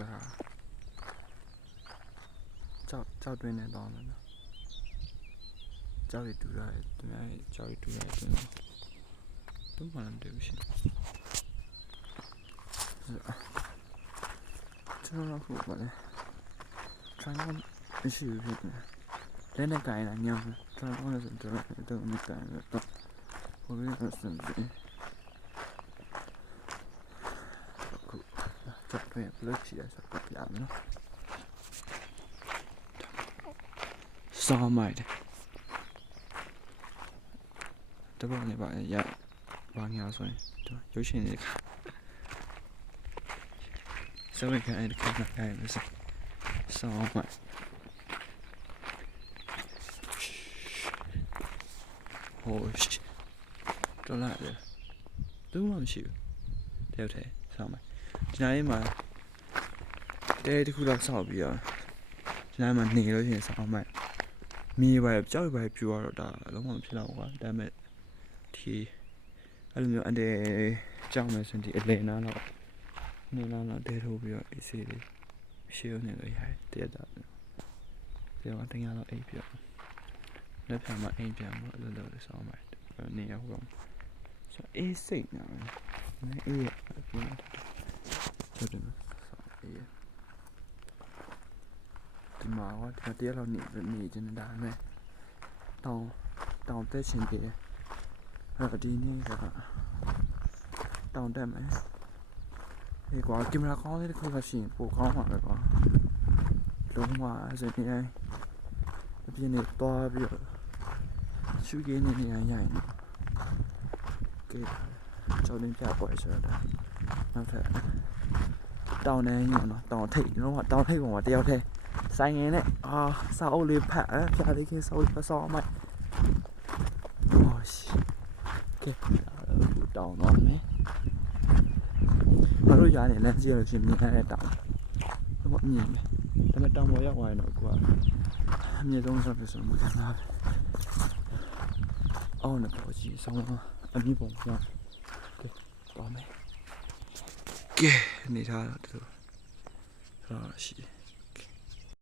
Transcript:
ဒါကြောက်တွင်းနေတော့မယ်နော်ကြောက်ရတူရတယ်သူများကြောက်ရတူရတယ်သူမှလည်းတူရှိကျွန်တော်တို့ကလည်း try မရှိဘူးဖြစ်နေလည်းနဲ့ကိုင်းလာညောင်း try လို့ဆိုတော့မကိုင်းတော့ဟိုလိုစမ်းကြည့်ခုကြောက်တွင်းဘလို့ရှိရဆိုတော့ပြမယ်နော်စောင်းမိုက်တယ်တဘောနေပါရဘာညာဆိုရင်ရုပ်ရှင်တွေစဝေခံအဲ့ဒီခံခိုင်းလို့စောင်းမိုက်ဟိုတော်လာတယ်သူမှမရှိဘူးတယောက်တည်းစောင်းမိုက်ဒီနေ့မှာတဲတစ်ခုလောက်ဆောက်ပြီးတော့ဒီနေ့မှာနေလို့ရှိရင်စောင်းမိုက်မြေပါကြောက်ပါပြူတော့ဒါလုံးဝမဖြစ်တော့ဘူးကွာဒါပေမဲ့ဒီအဲ့လိုမျိုးအန်တဲကြောက်မယ်ဆိုရင်ဒီအလဲနာတော့နေလာတော့တဲထိုးပြီးတော့အေးစေးလေးရှေ့နေလို့ရတယ်တဲ့တာဒီတော့တင်ရတော့အိပ်ပြလက်ဖြာမှာအိမ်ပြန်လို့လောလောဆောင်းမိုက်နေရဟုတ်ဆိုအေးစိတ်နာနေအေးရပြန်တော့တယ်အေးဒီမှာတော့တရားလောက်နေကျနေတာနဲ့တောင်တက်ရှင်ပြေအဲ့ဒီနေ့ကတောင်တက်မယ်ဒီကွာကင်မရာကောင်းလေးတစ်ခုပဲရှိရင်ပိုကောင်းပါပဲကွာလုံးဝအဲ့ဒီနေ့အပြင်နေသွားပြီးတော့ရှူကင်းနေရရင်ကဲကျောင်းတင်ပြပေါ်ဆိုတော့နောက်ထပ်တောင်နေရင်တော့တောင်ထိပ်လုံးဝတောင်ထိပ်ပေါ်မှာတယောက်တည်းဆိုင်ငယ်နဲ့စာအုပ်လေးဖတ်ဖြာလေးခင်းစာအုပ်ဆောင်းမိုက်ဟောရှိကဲတောင်တော့မယ်မလို့ရနေလဲကြည့်လို့ရှိရင်မြင်ရတဲ့တောင်ဘာမှမြင်တယ်ဒါပေမဲ့တောင်ပေါ်ရောက်သွားရင်တော့ကွာအမြင့်ဆုံးဆိုပြီးဆိုမှခံစားအော်နဲ့ပေါ်ကြည့်ဆောင်းအမြင့်ပုံကဲတော့မယ်ကဲနေထားတော့ရှိ